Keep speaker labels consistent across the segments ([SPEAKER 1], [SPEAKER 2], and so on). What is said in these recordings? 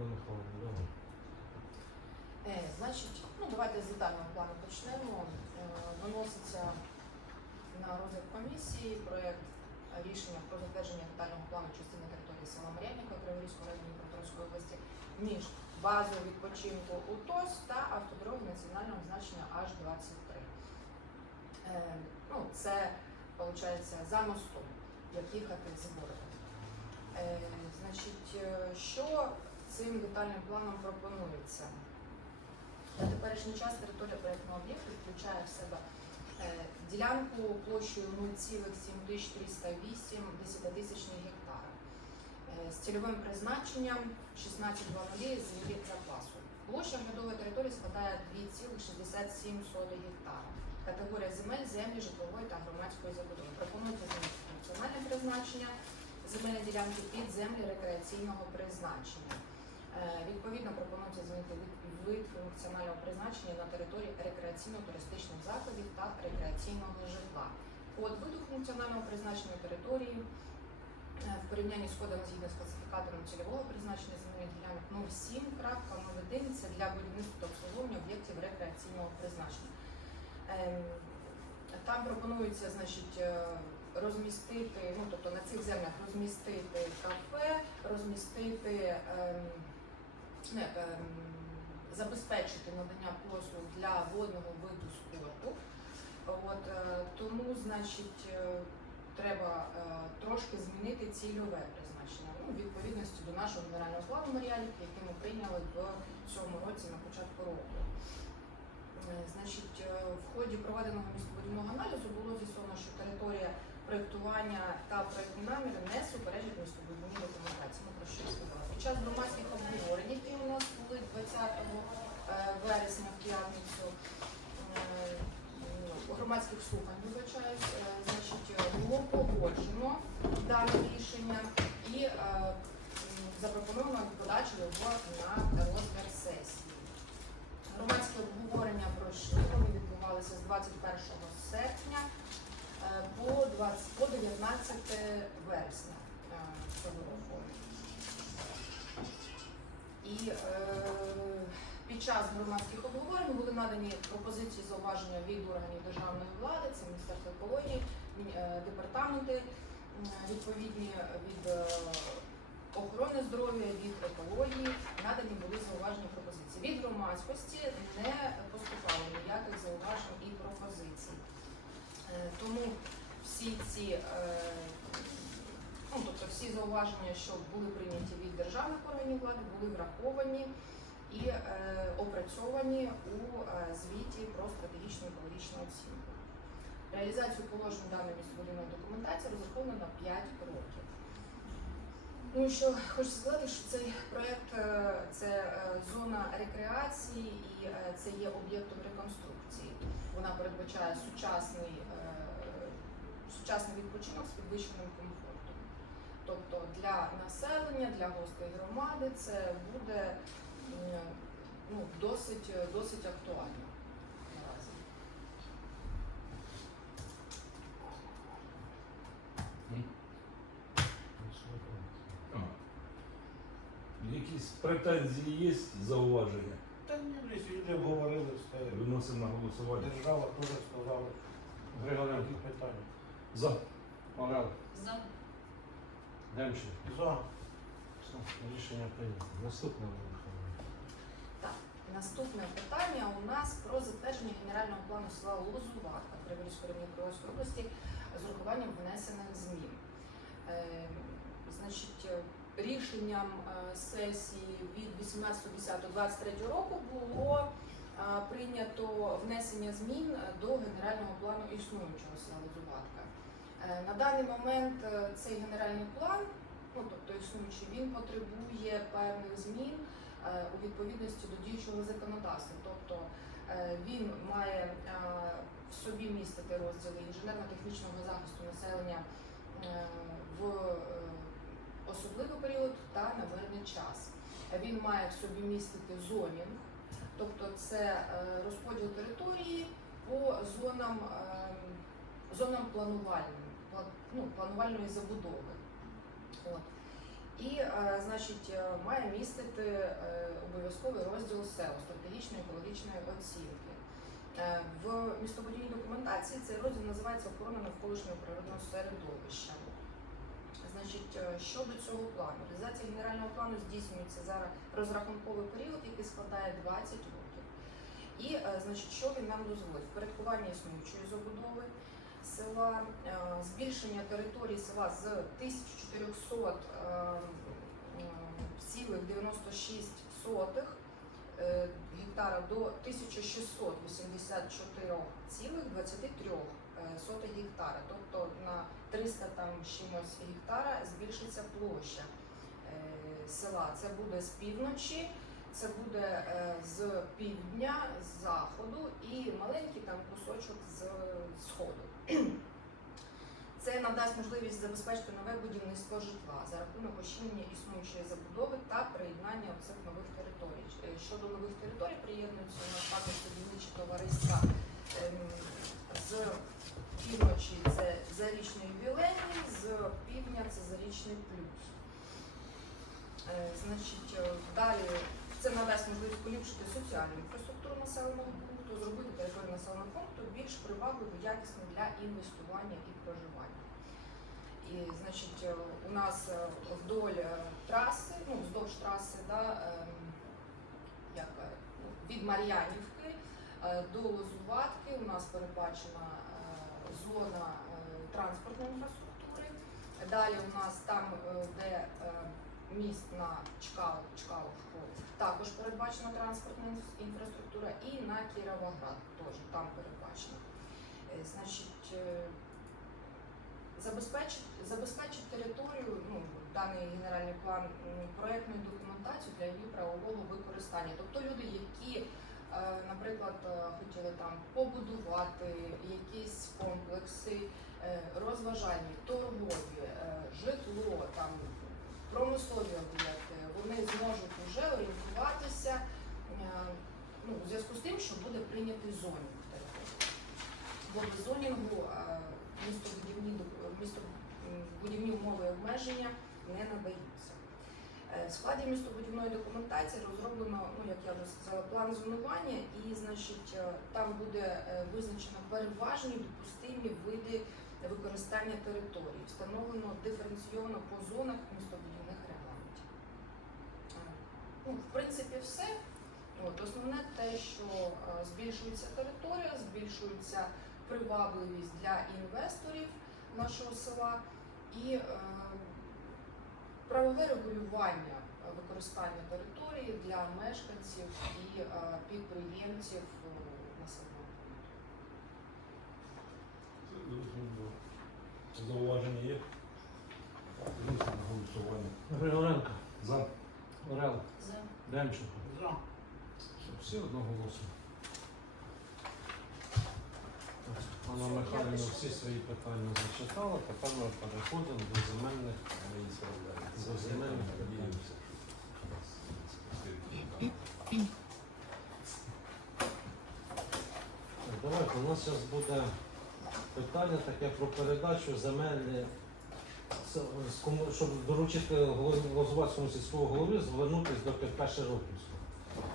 [SPEAKER 1] Анна Михайловна, давай.
[SPEAKER 2] Е, значить, ну давайте з детального плану почнемо. Е, виноситься на розгляд комісії проект рішення про затвердження детального плану частини території села Мар'янівка Криворізького району Дніпропетровської області між базою відпочинку УТОС та автодороги національного значення H23. Е, ну, це виходить за мостом, як їхати з. Е, значить, е, що цим детальним планом пропонується? На теперішній час територія проєктного об'єкту включає в себе е, ділянку площею 0,7308 десятитисячних гектара е, з цільовим призначенням 16,00 землі запасу. Площа оглядової території складає 2,67 гектара. Категорія земель землі житлової та громадської забудови. Пропонується функціональне призначення земельної ділянки під землі рекреаційного призначення. Е, Відповідно, пропонується змінити вид, функціонального призначення на території рекреаційно-туристичних закладів та рекреаційного житла. Код виду функціонального призначення території е, в порівнянні з кодом згідно з класифікатором цільового призначення земельних ділянок 07.01 це для будівництва та обслуговування об'єктів рекреаційного призначення. Ем, Там пропонується, значить, е, розмістити, ну тобто на цих землях розмістити кафе, розмістити ем, забезпечити надання послуг для водного виду спорту. От, е, тому, значить, е, треба е, трошки змінити цільове призначення ну, в відповідності до нашого генерального плану Мар'янівки, який ми прийняли в цьому році на початку року. Значить, в ході проведеного містобудівного аналізу було з'ясовано, що територія проєктування та проєктні наміри не суперечать містобудівній документації. Ну, про що я. Під час громадських обговорень, які у нас були 20 е, вересня в п'ятницю, е, ну, громадських слухань, вибачаюсь, е, значить, було погоджено дане рішення і запропоновано подачу його на розгляд сесії. Громадське обговорення пройшли, вони відбувалися з 21 серпня е, по 20, по 19 вересня е, цього року. І е, під час громадських обговорень були надані пропозиції зауваження від органів державної влади, це Міністерство екології, е, департаменти відповідні від е, охорони здоров'я, від екології надані були зауваження пропозиції. Від громадськості не поступало ніяких зауважень і пропозицій. Тому всі ці е, ну, тобто всі зауваження, що були прийняті від державних органів влади, були враховані і е, опрацьовані у е, звіті про стратегічну екологічну оцінку. Реалізацію положень даної містобудівної документації розраховано на 5 років. Ну що хочу сказати, що цей проєкт це зона рекреації і це є об'єктом реконструкції. Вона передбачає сучасний, сучасний відпочинок з підвищеним комфортом. Тобто для населення, для гостей громади це буде ну, досить, досить актуально наразі.
[SPEAKER 3] Якісь претензії є, зауваження?
[SPEAKER 1] Та ні, десь люди обговорили все.
[SPEAKER 3] Виносимо на голосування.
[SPEAKER 1] Держава теж сказала, які питання.
[SPEAKER 3] За.
[SPEAKER 4] Орел,
[SPEAKER 2] За.
[SPEAKER 4] Демчик.
[SPEAKER 1] За.
[SPEAKER 4] Все, Рішення прийнято. Наступне Михайло.
[SPEAKER 2] Так, наступне питання у нас про затвердження генерального плану села Лозуватка Криворізької Дніпровської області з урахуванням внесених змін. Е, значить, рішенням е, сесії від 18.10.23 року було е, прийнято внесення змін до генерального плану існуючого села Лозуватка. Е, на даний момент е, цей генеральний план, ну тобто існуючий, він потребує певних змін е, у відповідності до діючого законодавства. Тобто він має в собі містити розділи інженерно-технічного захисту населення в особливий період та на мирний час. Він має в собі містити зонінг, тобто це розподіл території по зонам, е, зонам планувальним, пла- ну, планувальної забудови. От. І е, значить, е, має містити е, обов'язковий розділ СЕО стратегічної екологічної оцінки. В містобудівній документації цей розділ називається охорона навколишнього природного середовища. Значить, щодо цього плану, реалізація генерального плану здійснюється зараз розрахунковий період, який складає 20 років. І, значить, що він нам дозволить? Впорядкування існуючої забудови села, е, збільшення території села з 1400 е, 96 сотих е, гектара до 1684,23 сотих гектара. Тобто на 300 там чимось гектара збільшиться площа е, села. Це буде з півночі, це буде е, з півдня, з заходу і маленький там кусочок з сходу. Це надасть можливість забезпечити нове будівництво житла за рахунок ощільнення існуючої забудови та приєднання цих нових територій. Е, Щодо нових територій приєднуються у нас також будівничі товариства ем, з півночі це зарічний ювілейний, з півдня це зарічний плюс. Е, Значить, е, далі це надасть можливість поліпшити соціальну інфраструктуру населеного пункту, зробити територію населеного пункту більш привабливою, якісною для інвестування і проживання. І, значить, е, у нас е, вдоль е, траси, ну, вздовж траси, да, ем, як, від Мар'янівки до Лозуватки у нас передбачена зона транспортної інфраструктури. Далі у нас там, де міст на Чкал, Чкаловку, також передбачена транспортна інфраструктура, і на Кіровоград теж там передбачена. Е, Значить, е, забезпечить територію, ну, даний генеральний план м, проектною документацією для її правового використання. Тобто люди, які, е, наприклад, хотіли там побудувати якісь комплекси розважальні, торгові, житло, там промислові об'єкти, вони зможуть вже орієнтуватися е, ну, у зв'язку з тим, що буде прийнятий зонінг. Бо без зонінгу е, містобудівні, містобудівні умови і обмеження не надаються. Е, В складі містобудівної документації розроблено, ну як я вже сказала, план зонування, і значить там буде визначено переважні допустимі види використання території, встановлено диференційовано по зонах. Е, Ну, в принципі, все. От, основне те, що е, збільшується територія, збільшується привабливість для інвесторів нашого села і е, правове регулювання використання території для мешканців і е, підприємців е, населеного пункту.
[SPEAKER 3] Зауваження є? Голосування.
[SPEAKER 4] Григоренко,
[SPEAKER 3] За.
[SPEAKER 4] Орел,
[SPEAKER 2] За.
[SPEAKER 4] Демченко.
[SPEAKER 1] За.
[SPEAKER 4] Все, Всі одноголосно.
[SPEAKER 2] Все,
[SPEAKER 4] Михайлівна всі свої питання зачитала, тепер ми переходимо до земельних до земельних питань. Давайте, у нас зараз буде питання таке про передачу земельні, з- з кому- щоб доручити Лозувацькому сільському голові звернутися до КП Широківського.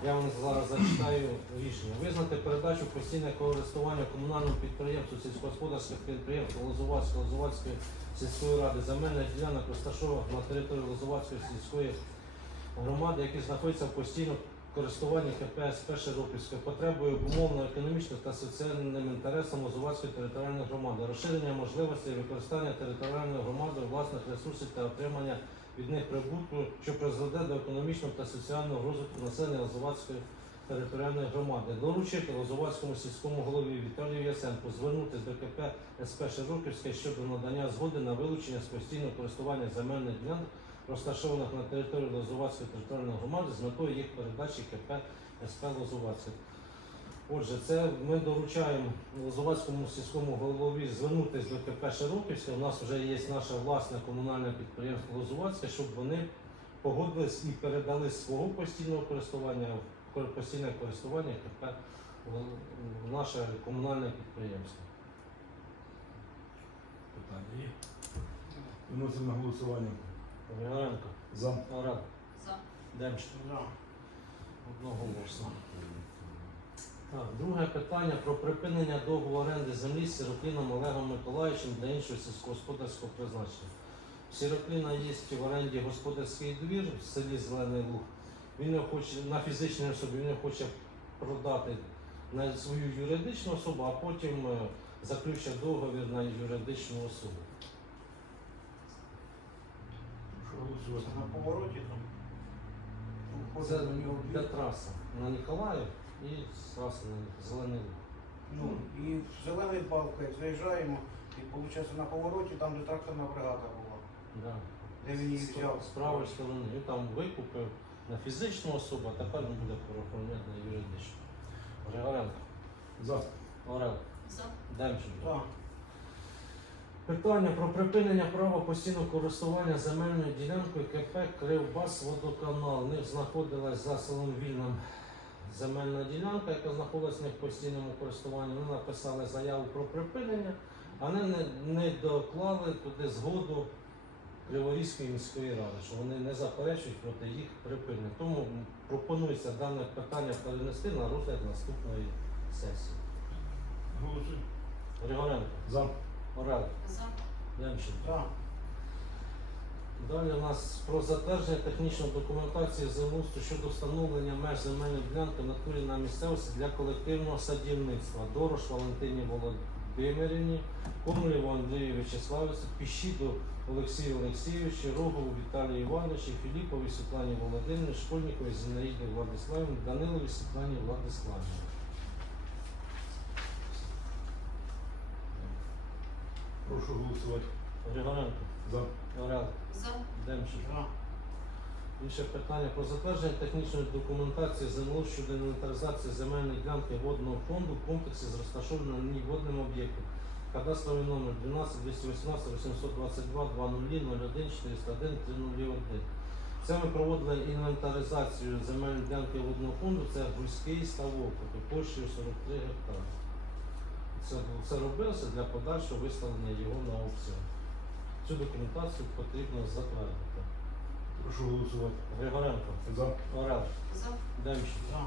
[SPEAKER 4] Я вам зараз зачитаю рішення. Визнати передачу постійне користування комунальному підприємству сільськогосподарських підприємств Лозувацької Лозувацької сільської ради земельних ділянок розташованих на території Лозувацької сільської громади, які знаходяться в постійному користуванні КПСП Широківської, потребою обумовлено економічним та соціальним інтересам Лозувацької територіальної громади, розширення можливостей використання територіальної громади власних ресурсів та отримання від них прибутку, що призведе до економічного та соціального розвитку населення Лозувацької територіальної громади. Доручити Лозувацькому сільському голові Віталію Ясенку звернутися до КП СП Широківське щодо надання згоди на вилучення з постійного користування земельних ділянок, розташованих на території Лозувацької територіальної громади з метою їх передачі КП СП Лозувацьке. Отже, це ми доручаємо Лозувацькому сільському голові звернутися до КП Широківське. У нас вже є наше власне комунальне підприємство Лозувацьке, щоб вони погодились і передали свого постійного користування в постійне користування КП наше комунальне підприємство.
[SPEAKER 3] Питання є? Виносимо на голосування.
[SPEAKER 4] Григоренко,
[SPEAKER 3] За.
[SPEAKER 4] Орел.
[SPEAKER 2] За.
[SPEAKER 4] Демченко.
[SPEAKER 1] За.
[SPEAKER 4] Одноголосно. Так, друге питання про припинення договору оренди землі з Сирокліном Олегом Миколаївичем для іншого сільськогосподарського призначення. У є в оренді господарський двір в селі Зелений Луг. Він його хоче на фізичній особі, він його хоче продати на свою юридичну особу, а потім е, заключить договір на юридичну особу.
[SPEAKER 3] Прошу.
[SPEAKER 1] На повороті там. Входить
[SPEAKER 4] Це
[SPEAKER 1] до нього
[SPEAKER 4] для траси на Ніколаїв і з траси на Зелений
[SPEAKER 1] Ну, і в зелений балкою заїжджаємо, і виходить на повороті, там де тракторна бригада була.
[SPEAKER 4] Да.
[SPEAKER 1] Де він її
[SPEAKER 4] З
[SPEAKER 1] взяв?
[SPEAKER 4] з правої сторони. Він там викупив на фізичну особу, а тепер він буде переоформляти на юридичну. Григоренко,
[SPEAKER 3] За.
[SPEAKER 4] Орел,
[SPEAKER 2] За.
[SPEAKER 4] Демченко.
[SPEAKER 1] Так.
[SPEAKER 4] Питання про припинення права постійного користування земельною ділянкою КП Кривбас Водоканал. В них знаходилась за селом Вільним земельна ділянка, яка знаходилась в них в постійному користуванні. Вони написали заяву про припинення, а не, не доклали туди згоду Криворізької міської ради, що вони не заперечують проти їх припинення. Тому пропонується дане питання перенести на розгляд наступної сесії. Григоренко,
[SPEAKER 3] За.
[SPEAKER 4] Орел,
[SPEAKER 2] За.
[SPEAKER 1] Так.
[SPEAKER 4] Далі у нас про затвердження технічної документації землеустрою щодо встановлення меж земельної ділянки в натурі на місцевості для колективного садівництва. Дорош Валентині Володимирівні, Комлєву Андрію Вячеславовичу, Піщіду Олексію Олексійовичу, Рогову Віталію Івановичу, Філіпові Світлані Володимирівні, Школьникові Зінаїді Владиславівні, Данилові Світлані Владиславівні.
[SPEAKER 3] Прошу голосувати.
[SPEAKER 4] Григоренко,
[SPEAKER 3] За.
[SPEAKER 4] Орел,
[SPEAKER 2] За.
[SPEAKER 4] Демченко.
[SPEAKER 1] За.
[SPEAKER 4] Інше питання про затвердження технічної документації ЗНО щодо інвентаризації земельної ділянки водного фонду в комплексі з розташованим на ній водним об'єктом. Кадастровий номер 12 218 822 00 01 401 301. Це ми проводили інвентаризацію земельної ділянки водного фонду. Це Гульський ставок, тобто площею 43 гектари. Це, це робилося для подальшого виставлення його на аукціон. Цю документацію потрібно затвердити.
[SPEAKER 3] Прошу голосувати.
[SPEAKER 4] Григоренко,
[SPEAKER 3] За.
[SPEAKER 4] Орел,
[SPEAKER 2] За.
[SPEAKER 4] Демченко.
[SPEAKER 1] За.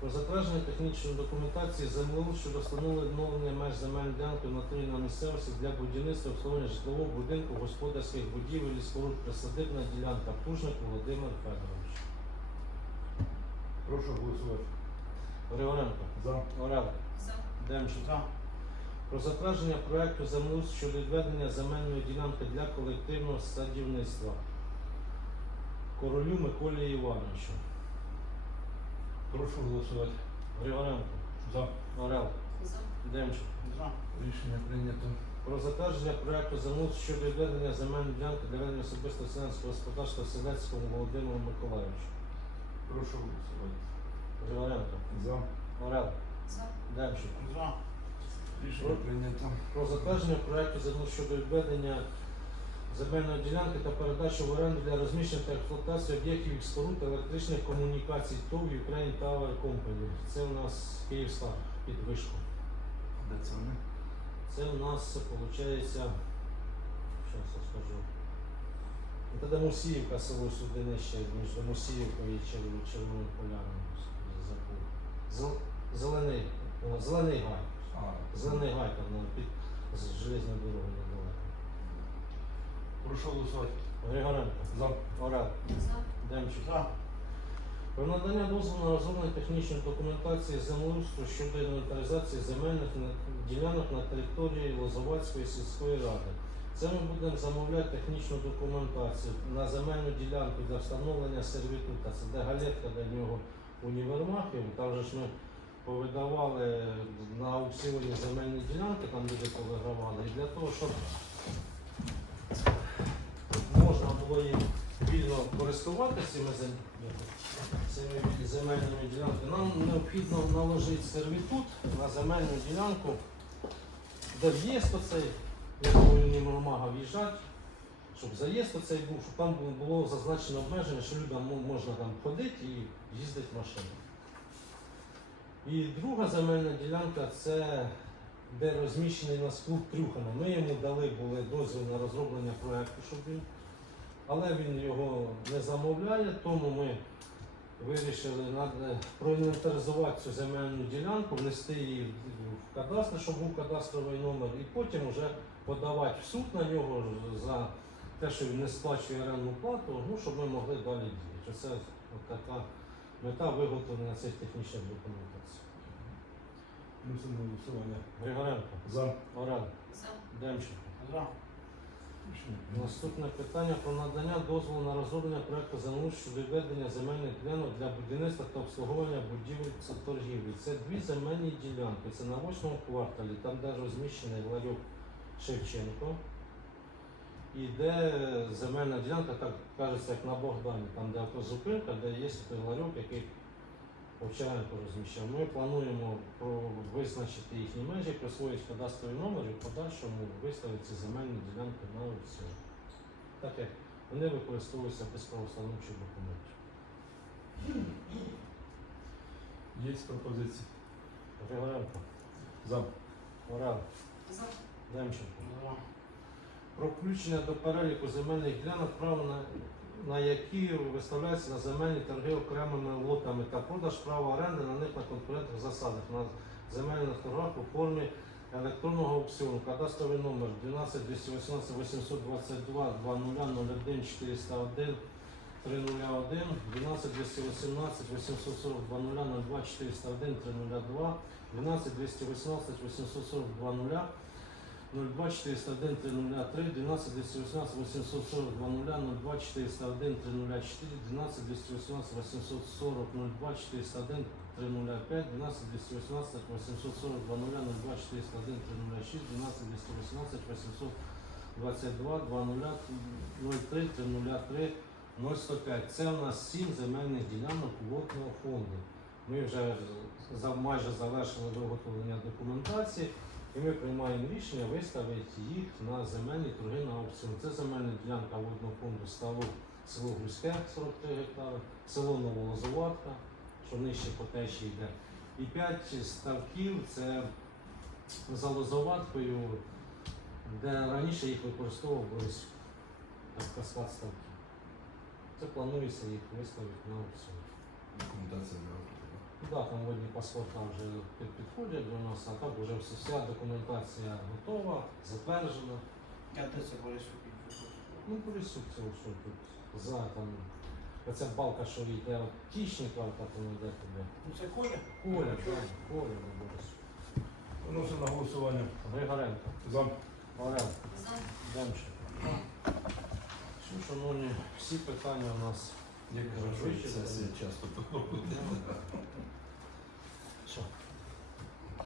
[SPEAKER 4] Про затвердження технічної документації ЗМУ щодо встановлення відновлення меж земельної ділянки на місцевості для будівництва обслуговування житлового будинку, господарських будівель і споруд присадибна ділянка Пужник Володимир Федорович.
[SPEAKER 3] Прошу голосувати.
[SPEAKER 4] Григоренко,
[SPEAKER 3] За.
[SPEAKER 4] Орел,
[SPEAKER 2] За.
[SPEAKER 4] Про затвердження проекту ЗМУ щодо відведення земельної ділянки для колективного садівництва Королю Миколі Івановичу.
[SPEAKER 3] Прошу голосувати.
[SPEAKER 4] Григоренко,
[SPEAKER 3] За.
[SPEAKER 4] Орел,
[SPEAKER 2] За.
[SPEAKER 4] Демченко.
[SPEAKER 1] За.
[SPEAKER 3] Рішення прийнято.
[SPEAKER 4] Про затвердження проекту замов щодо відведення земельної ділянки для ведення особистого селянського господарства Селецькому Володимиру Миколаївичу.
[SPEAKER 3] Прошу голосувати.
[SPEAKER 4] Григоренко,
[SPEAKER 3] За.
[SPEAKER 4] Орел,
[SPEAKER 2] За.
[SPEAKER 3] Рішення прийнято.
[SPEAKER 4] Про затвердження проекту замов щодо відведення земельної ділянки та передачу в оренду для розміщення та експлуатації об'єктів і споруд електричних комунікацій ТОВ Ukraine Tower Company. Це у нас Київстар під вишку.
[SPEAKER 3] Де це вони?
[SPEAKER 4] Це у нас виходить, зараз я скажу. Це де Мусіївка, село Судинище, між Мусіївкою і Чер- Червоною Поляною. Забув. Зел- Зелений, о, зелений гай.
[SPEAKER 3] А,
[SPEAKER 4] Зелений гай там на під з железною дорогою недалеко.
[SPEAKER 3] Прошу голосувати.
[SPEAKER 4] Григоренко,
[SPEAKER 3] За.
[SPEAKER 4] Орел,
[SPEAKER 2] За.
[SPEAKER 4] Демчук.
[SPEAKER 1] За.
[SPEAKER 4] Про надання дозволу на розроблення технічної документації землеустрою щодо інвентаризації земельних на- ділянок на території Лозовацької сільської ради. Це ми будемо замовляти технічну документацію на земельну ділянку для встановлення сервітута. Це де галетка для нього універмаг, і там же ж ми повидавали на аукціоні земельні ділянки, там люди повигравали. І для того, щоб можна було їм вільно користуватися цими зем- цими земельними ділянками, нам необхідно наложити сервітут на земельну ділянку, де в'їзд оцей, якого універмага в'їжджати, щоб заїзд оцей був, щоб там було- зазначено обмеження, що людям можна там ходити і їздити машиною. І друга земельна ділянка це де розміщений у нас клуб Трюхана. Ми йому дали були дозвіл на розроблення проекту, щоб він але він його не замовляє, тому ми вирішили проінвентаризувати цю земельну ділянку, внести її в кадастр, щоб був кадастровий номер, і потім вже подавати в суд на нього за те, що він не сплачує орендну плату, ну, щоб ми могли далі діяти. Це така мета виготовлення цих технічних документацій.
[SPEAKER 3] Вносимо голосування.
[SPEAKER 4] Григоренко,
[SPEAKER 3] За.
[SPEAKER 4] Орел,
[SPEAKER 2] За.
[SPEAKER 4] Демченко.
[SPEAKER 1] За.
[SPEAKER 4] Наступне питання про надання дозволу на розроблення проекту землі щодо відведення земельних ділянок для будівництва та обслуговування будівель та торгівлі. Це дві земельні ділянки. Це на восьмому кварталі, там де розміщений ларьок Шевченко. І де земельна ділянка, так кажеться, як на Богдані, там де автозупинка, де є ларьок, який Овчаренко розміщав. Ми плануємо визначити їхні межі, присвоїти кадастровий номер і в подальшому виставити ці земельні ділянки на аукціон. Так як вони використовуються без правоустановчих документів.
[SPEAKER 3] Є пропозиції?
[SPEAKER 4] Григоренко,
[SPEAKER 3] За.
[SPEAKER 4] Орел,
[SPEAKER 2] За.
[SPEAKER 4] Демченко. Про включення до переліку земельних ділянок, право на, на які виставляються на земельні торги окремими лотами та продаж права оренди на них на конкурентних засадах на земельних торгах у формі електронного аукціону. Кадастровий номер 12 218 822 2001 401 301 12 218 840 2002 401 302 12 218 840 20 02 401 303, 12 218 840 00 02 401 304, 12 218 840 02 401 305, 12 218 840 00 02 401 306, 12 218 822 20 03 303 0,105. Це у нас 7 земельних ділянок лотного фонду. Ми вже майже завершили виготовлення документації. І ми приймаємо рішення виставити їх на земельні торги на аукціон. Це земельна ділянка водного фонду ставу село Гуське 43 гектари, село Новолозоватка, що нижче по течії йде. І 5 ставків це за Лозоваткою, де раніше їх використовував Борис як каскад ставків. Це планується їх виставити на аукціон. Да, там водні паспорта вже підходять до нас, а так вже вся документація готова, затверджена.
[SPEAKER 1] А де це Борисові?
[SPEAKER 4] Ну, присуть це що тут. За там. Оця балка, що йде от Тічникова, так воно йде туди.
[SPEAKER 1] Ну це Коля?
[SPEAKER 4] Коля, так, Коля, не Борис.
[SPEAKER 3] Вносимо на голосування.
[SPEAKER 4] Григоренко,
[SPEAKER 3] За.
[SPEAKER 4] Орел,
[SPEAKER 2] За.
[SPEAKER 4] Демченко. Що, шановні, всі питання у нас
[SPEAKER 3] Як
[SPEAKER 4] Вичерпано.
[SPEAKER 3] сесія часто 그렇죠.